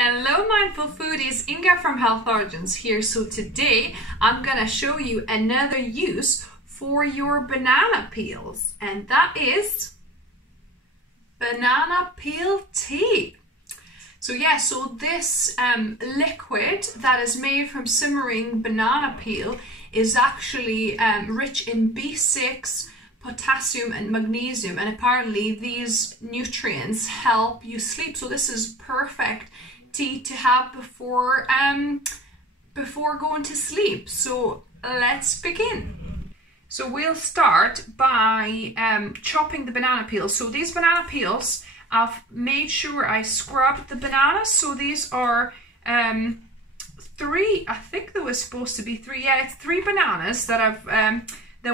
Hello mindful foodies, Inga from Health Origins here. So today I'm gonna show you another use for your banana peels, and that is banana peel tea. So this liquid that is made from simmering banana peel is actually rich in B6, potassium and magnesium, and apparently these nutrients help you sleep. So this is perfect tea to have before going to sleep. So let's begin. So we'll start by chopping the banana peels. So these banana peels, I've made sure I scrubbed the bananas. So these are three, I think there was supposed to be three. Yeah, it's 3 bananas that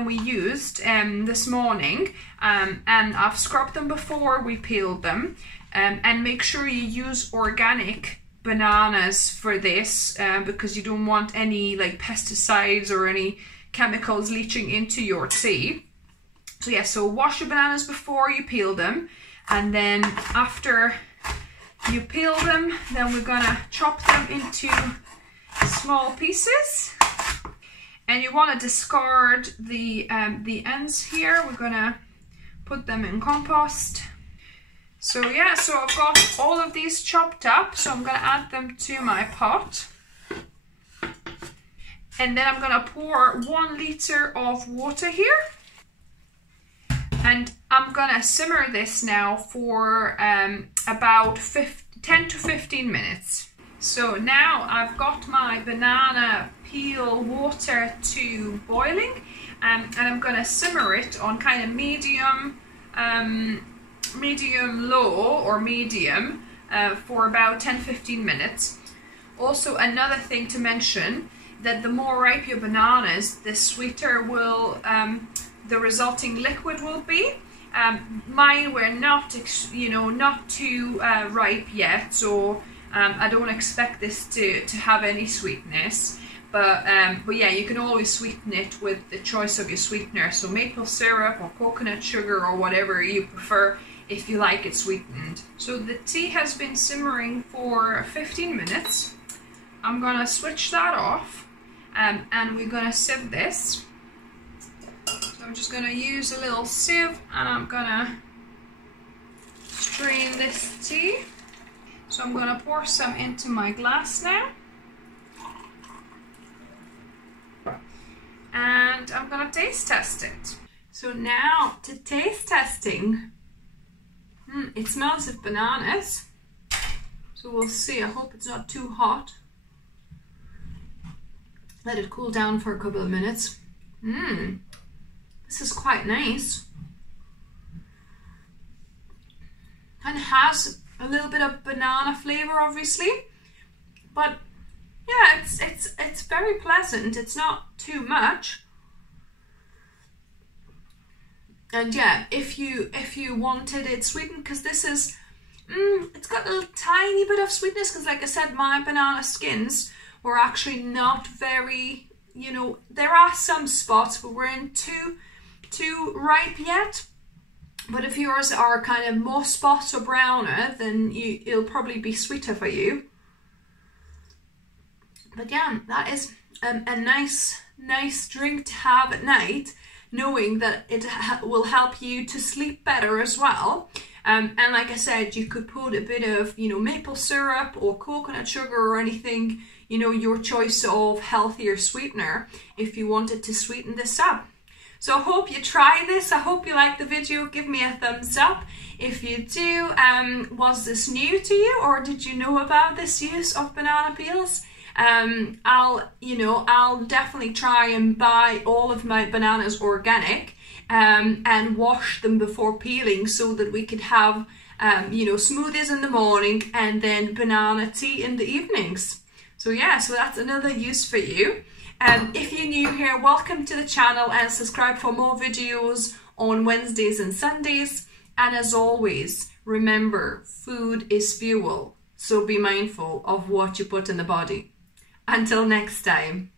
we used this morning, and I've scrubbed them before we peeled them. And make sure you use organic bananas for this, because you don't want any like pesticides or any chemicals leaching into your tea. So yeah, so wash your bananas before you peel them, and then after you peel them, then we're gonna chop them into small pieces. And you want to discard the ends here. We're gonna put them in compost. So yeah, so I've got all of these chopped up, so I'm gonna add them to my pot. And then I'm gonna pour 1 liter of water here. And I'm gonna simmer this now for about 10 to 15 minutes. So now I've got my banana peel water to boiling, and I'm gonna simmer it on kind of medium low or medium for about 10-15 minutes. Also, another thing to mention, that the more ripe your bananas, the sweeter will the resulting liquid will be. Mine were not too ripe yet, so I don't expect this to have any sweetness. But yeah, you can always sweeten it with the choice of your sweetener, so maple syrup or coconut sugar or whatever you prefer, if you like it sweetened. So the tea has been simmering for 15 minutes. I'm gonna switch that off, and we're gonna sieve this. So I'm just gonna use a little sieve, and I'm gonna strain this tea. So I'm gonna pour some into my glass now. And I'm gonna taste test it. So now to taste testing. It smells of bananas. So we'll see. I hope it's not too hot. Let it cool down for a couple of minutes. This is quite nice. And has a little bit of banana flavor, obviously. But yeah, it's very pleasant. It's not too much. And yeah, if you wanted it sweetened, because this is, it's got a little tiny bit of sweetness, because like I said, my banana skins were actually not very, there are some spots, but we're too ripe yet. But if yours are kind of more spots or browner, then it'll probably be sweeter for you. But yeah, that is a nice drink to have at night, knowing that it will help you to sleep better as well. And like I said, you could put a bit of, maple syrup or coconut sugar or anything, your choice of healthier sweetener, if you wanted to sweeten this up. So I hope you try this. I hope you like the video. Give me a thumbs up if you do. Was this new to you, or did you know about this use of banana peels? I'll definitely try and buy all of my bananas organic, and wash them before peeling, so that we could have smoothies in the morning and then banana tea in the evenings. So yeah, so that's another use for you. If you're new here, welcome to the channel, and subscribe for more videos on Wednesdays and Sundays. And as always, remember, food is fuel, so be mindful of what you put in the body. Until next time.